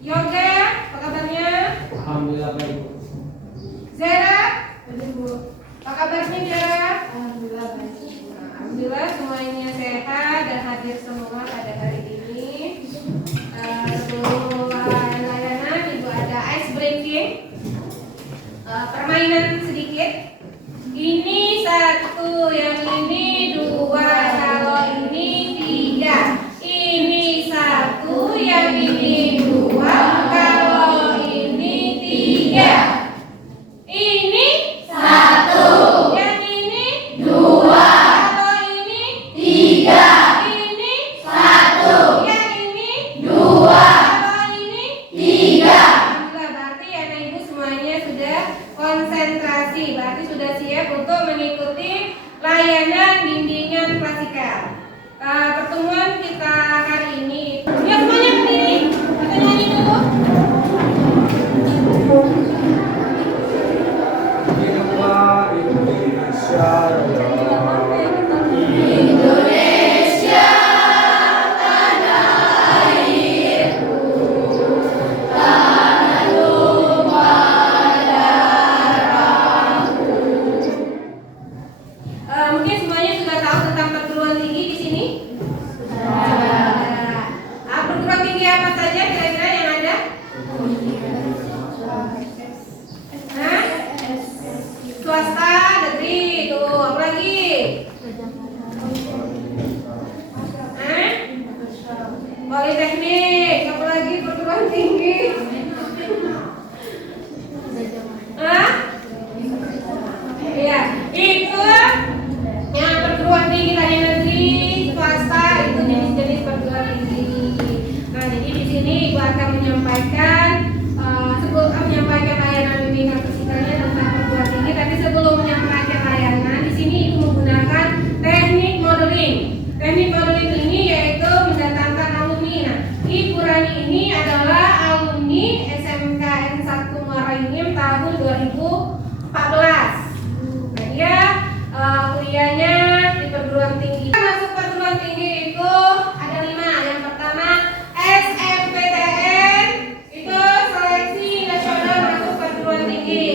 Yoga, apa kabarnya? Alhamdulillah baik. Zara, apa kabarnya Zara? Alhamdulillah baik. Alhamdulillah semuanya sehat dan hadir semua pada hari ini. Sebelum mulai layanan, Ibu ada ice breaking, permainan sedikit. Ini satu, yang ini dua, kalau ini tiga. Ini satu, yang ini dua, kalau ini tiga. Ini satu, yang ini dua, kalau ini tiga. Ini satu, yang ini dua, kalau ini tiga. Alhamdulillah, berarti anak ibu semuanya sudah konsentrasi, berarti sudah siap untuk mengikuti layanan bimbingan klasikal. Pertemuan kita hari ini, ya semuanya berdiri, kita nyanyi dulu. Indonesia Raya. Indonesia tanah airku, tanah tumpah darahku. Mungkin semuanya sudah tahu tentang perguruan tinggi di sini. Perguruan tinggi apa saja kira-kira yang ada? Hah? Swasta, negeri, tuh apa lagi? Hah? Politeknik, apa lagi perguruan tinggi? Hah? Iya, itu yang perguruan tinggi tadi negeri, swasta, itu jenis-jenis perguruan tinggi. Nah, jadi di sini Ibu akan menyampaikan menyampaikan layanan bimbingan fisikanya tentang perguruan tinggi. Tapi sebelum menyampaikan layanan, di sini Ibu menggunakan teknik modeling. Teknik modeling ini yaitu mendatangkan alumni. Nah, Ibu Rani ini adalah alumni SMKN 1 Muarainim tahun 2014. Nah, dia kuliahnya di perguruan tinggi. Masuk perguruan tinggi itu ada 5. Yang pertama SNPTN, itu seleksi nasional masuk perguruan tinggi.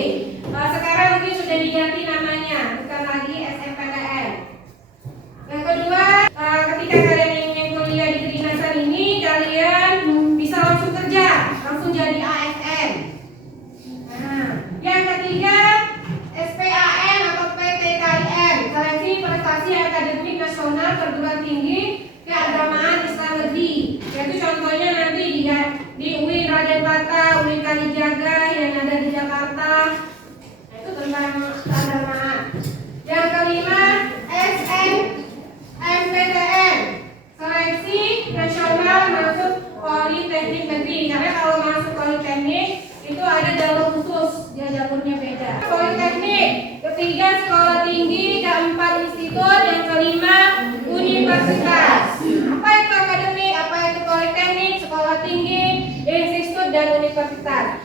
Sekarang mungkin sudah diganti namanya, bukan lagi SNPTN. Yang kedua, ketika kalian ingin kuliah di kedinasan ini, kalian bisa langsung kerja, langsung jadi ASN. Nah, yang ketiga SPAN atau PTKIN, seleksi prestasi akademik nasional perguruan tinggi keagamaan Islam negeri. Yaitu contohnya nanti di UIN Raden Bata, UIN Kalijaga yang ada di Jakarta. Nah, itu tentang keagamaan. Yang kelima SNMPTN, seleksi nasional masuk politeknik negeri. Karena kalau masuk politeknik itu ada jalur khusus, dia jalurnya beda. Politeknik, ketiga sekolah tinggi, keempat institut, yang kelima universitas. Apa itu akademik, apa itu politeknik, sekolah tinggi, institut, dan universitas.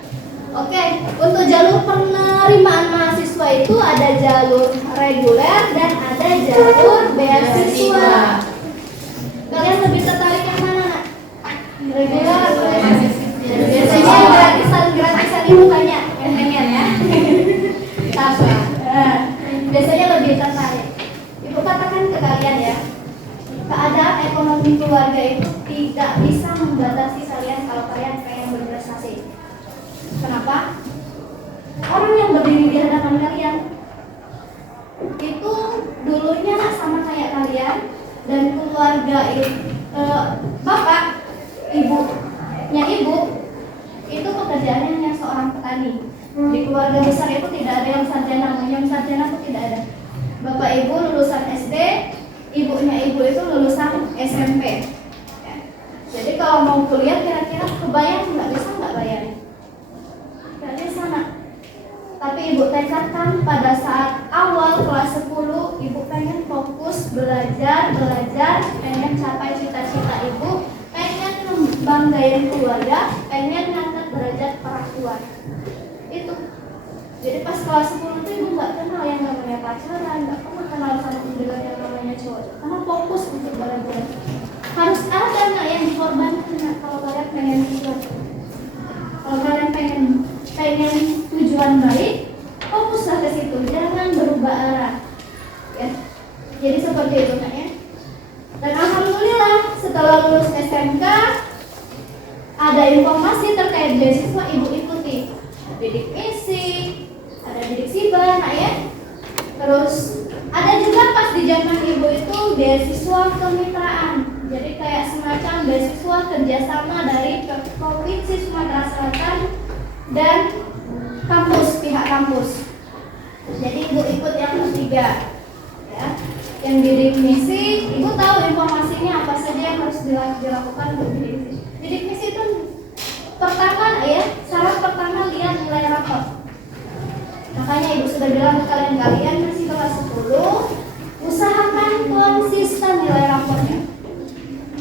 Oke, untuk jalur penerimaan mahasiswa itu ada jalur reguler dan ada jalur beasiswa. Kalian lebih tertarik yang mana, Nak? Reguler atau beasiswa? Biasanya gratisan ibu banyak yang pengen ya. Tapi biasanya lebih tertarik. Ibu katakan ke kalian ya, keadaan ekonomi keluarga itu tidak bisa membatasi kalian kalau kalian pengen berprestasi. Kenapa? Orang yang berdiri di hadapan kalian itu dulunya sama kayak kalian, dan keluarga bapak, ibunya ibu itu pekerjaannya hanya seorang petani. Di keluarga besar itu tidak ada yang sarjana, yang sarjana itu tidak ada. Bapak ibu lulusan SD, ibunya ibu itu lulusan SMP. Ya. Jadi kalau mau kuliah kira-kira kebayang nggak, bisa nggak bayarnya? Nggak bisa, Nak. Tapi ibu tekadkan pada saat awal kelas 10, ibu pengen fokus belajar, pengen capai cita-cita ibu, pengen membanggain keluarga, pengen ngangkat derajat perempuan. Itu. Jadi pas kelas 10 itu ibu nggak kenal yang namanya pacaran, nggak pernah kenal sama dengan yang namanya cowok, karena fokus untuk belajar. Harus ada nggak yang dikorbankan, Nak, kalau Kalau lulus SMK, ada informasi terkait beasiswa ibu ikuti. Bidik misi, ada bidik siber, nah ya. Terus ada juga pas di zaman ibu itu beasiswa kemitraan. Jadi kayak semacam beasiswa kerjasama dari Provinsi Sumatera Selatan dan pihak kampus. Jadi ibu ikut yang ketiga, ya. Yang bidik misi, ibu tahu informasinya apa saja yang harus dilakukan untuk bidik misi. Bidik misi itu pertama ya, syarat pertama lihat nilai rapor. Makanya ibu sudah bilang ke kalian masih kelas 10, usahakan konsisten nilai rapornya.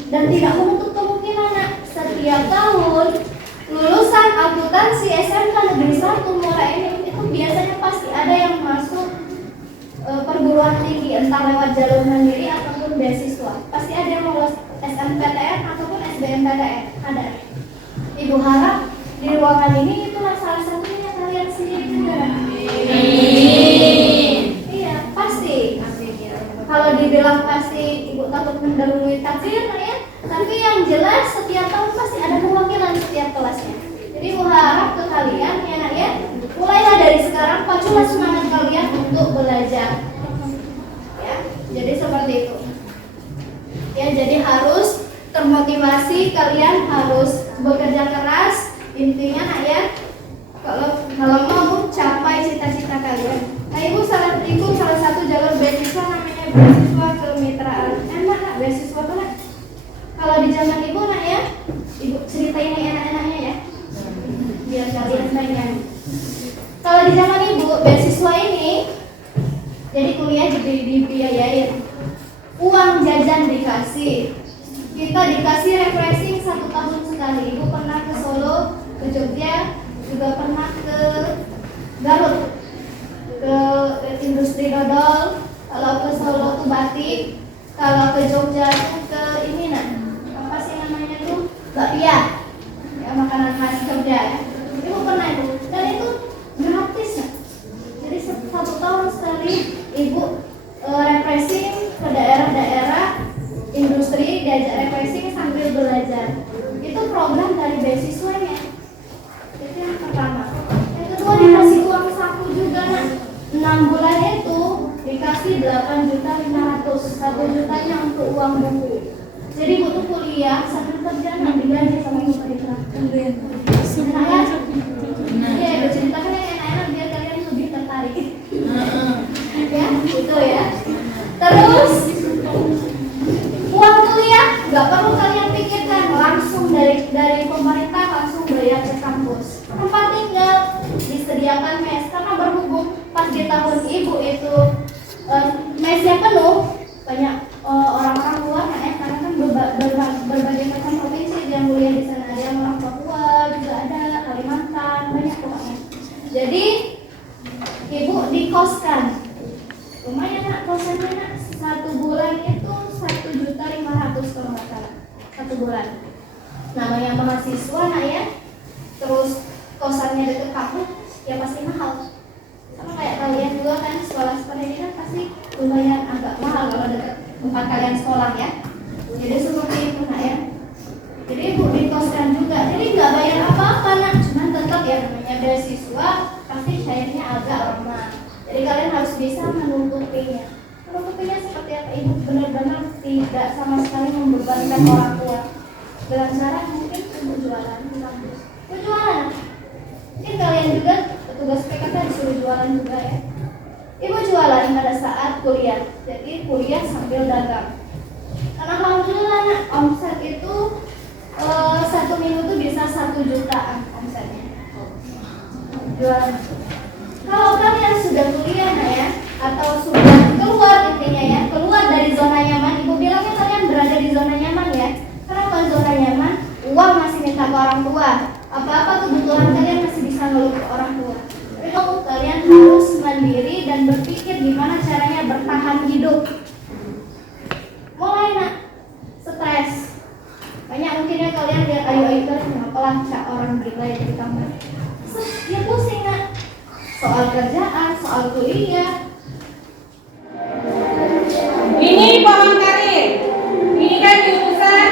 Dan tidak menutup kemungkinan setiap tahun lulusan akuntansi SMK Negeri 1 Muara Enim itu biasanya pasti ada yang masuk perguruan tinggi, entah lewat jalur mandiri ataupun beasiswa. Pasti ada yang lolos SNMPTN ataupun SBMPTN, ada. Ibu harap di ruangan ini itulah salah satunya kalian sendiri juga. Iya, pasti. Kalau dibilang pasti ibu takut mendahului takdir, ya. Tapi yang jelas setiap tahun pasti ada perwakilan setiap kelasnya. Jadi ibu harap ke kalian ya nak ya, mulailah dari sekarang paculah semangat kalian untuk belajar. Ya, jadi seperti itu. Ya, jadi harus termotivasi, kalian harus bekerja keras. Intinya nak ya, kalau mau capai cita-cita kalian. Nah, ibu salah satu jalur beasiswa namanya beasiswa kemitraan. Enak nak beasiswa tuh nak. Kalau di zaman ibu nak ya, ibu ceritain yang enak-enaknya ya, biar kalian pengen. Kalau di zaman ibu beasiswa ini, jadi kuliah dibiayain, uang jajan dikasih, kita dikasih refreshing 1 tahun sekali. Ibu pernah ke Solo, ke Jogja, juga pernah ke Garut, ke industri dodol. Kalau ke Solo tuh batik, kalau ke Jogja tuh ke ini nah, apa sih namanya tuh, bakpia, ya makanan khas Jogja ya. Ibu pernah itu, dan itu gratis ya. Jadi 1 tahun sekali ibu refreshing ke daerah-daerah industri, diajak refreshing sambil belajar. Itu program dari beasiswanya. Itu yang pertama. Yang kedua dikasih uang saku juga nak. 6 bulan itu dikasih 8.500.000, 1 jutanya untuk uang buku. Jadi butuh kuliah sambil kerja nak digaji sama pemerintah. Iya, berceritakan yang enak-enak biar kalian lebih tertarik. Ya, itu ya. Terus uang kuliah nggak perlu kalian pikirkan, langsung dari pemerintah langsung bayar ke kampus. Tempat tinggal disediakan mes, karena berhubung pas di tahun ibu itu mesnya penuh, banyak orang-orang luar ya, karena kan berbagai macam provinsi yang kuliah di sana, ada yang orang Papua juga ada, Kalimantan, banyak pokoknya. Jadi ibu dikoskan, lumayan nak kosannya nak, 1 bulan itu 1.500.000 kalau nggak salah, 1 bulan. Namanya mahasiswa nak ya, terus kosannya deket kampus, ya pasti mahal. Sama kayak kalian juga kan, sekolah seperti ini kan pasti lumayan agak mahal kalau dekat tempat kalian sekolah ya. Jadi seperti itu nak ya. Jadi ibu dikoskan juga, jadi nggak bayar apa-apa nak, cuman tetap ya namanya beasiswa pasti cairnya agak lama. Jadi kalian harus bisa menutupinya. Menutupinya seperti apa? Ibu benar-benar tidak sama sekali membebankan orang tua. Dengan cara mungkin untuk jualan di kampus. Jualan. Mungkin kalian juga petugas PKK disuruh jualan juga ya. Ibu jualan pada saat kuliah. Jadi kuliah sambil dagang. Karena alhamdulillah nak, omset itu 1 minggu tuh bisa 1 jutaan omsetnya. Jualan. Kalau kalian sudah kuliah nah ya, atau sudah keluar intinya ya, keluar dari zona nyaman, ibu bilangnya kalian berada di zona nyaman ya. Kenapa zona nyaman? Uang masih minta ke orang tua, apa-apa kebutuhan kalian masih bisa ngeluh ke orang tua. Itu kalian harus mandiri dan berpikir gimana caranya bertahan hidup. Mulai nak stres. Banyak mungkinnya kalian lihat ayu-ayu terus ngapalah cak orang gila ya di kamar. Ya pusing nak. Soal kerjaan, soal kuliah. Ini pohon karir. Ini kan jurusan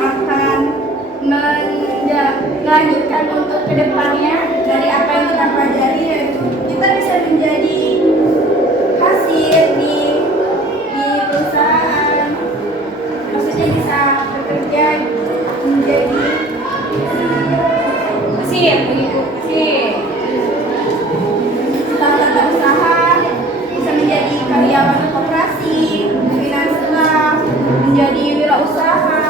akan melanjutkan untuk kedepannya dari apa yang kita pelajari, yaitu kita bisa menjadi kasir di perusahaan, maksudnya bisa bekerja menjadi Kasir begitu, kasir. tata usaha, bisa menjadi karyawan koperasi, finansial, menjadi wirausahaan.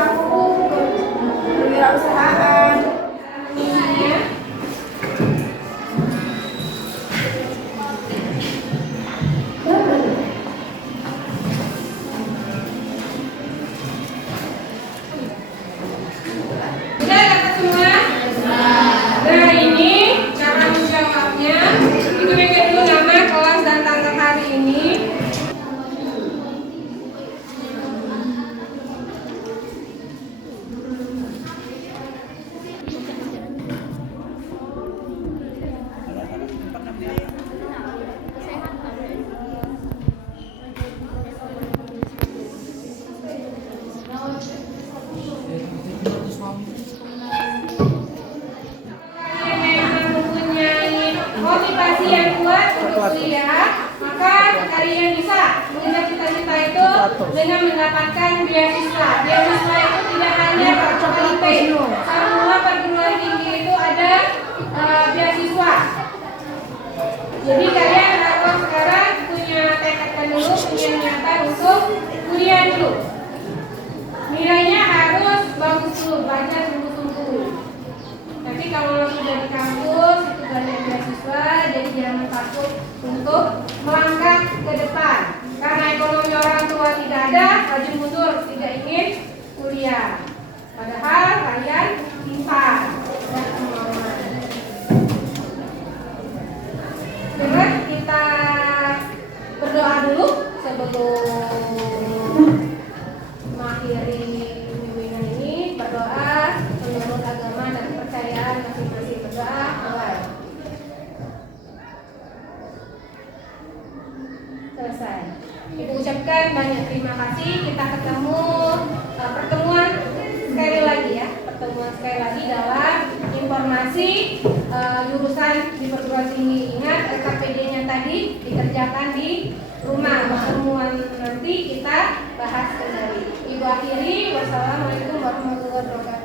Isinya. Udah dapat semua? Nah ini cara menjawabnya. Dituliskan dulu nama, kelas, dan tanggal hari ini. Yang mempunyai motivasi yang kuat untuk kuliah, maka kalian bisa mengejar cita-cita itu dengan mendapatkan beasiswa. Beasiswa itu tidak hanya KIP, semua perguruan tinggi itu ada beasiswa. Jadi kalian harus sekarang punya tekad dulu, punya niatan untuk kuliah dulu. Nilainya harus bagus dulu, belajar sungguh-sungguh. Tapi kalau sudah di kampus itu banyak beasiswa, jadi jangan takut untuk melangkah ke depan. Karena ekonomi orang tua tidak ada, maju mundur, tidak ingin kuliah. Padahal kalian pintar dan kemauan. Dengan kita berdoa dulu sebelum mengakhiri bimbingan ini. Berdoa menurut agama dan kepercayaan masing-masing. Berdoa mulai. Selesai. Ibu ucapkan banyak terima kasih. Kita ketemu pertemuan sekali lagi ya. Pertemuan sekali lagi dalam informasi jurusan di perguruan tinggi. Ingat LKPD-nya tadi dikerjakan di rumah. Pertemuan nanti kita bahas kembali. Ibu akhiri. Wassalamualaikum warahmatullahi wabarakatuh.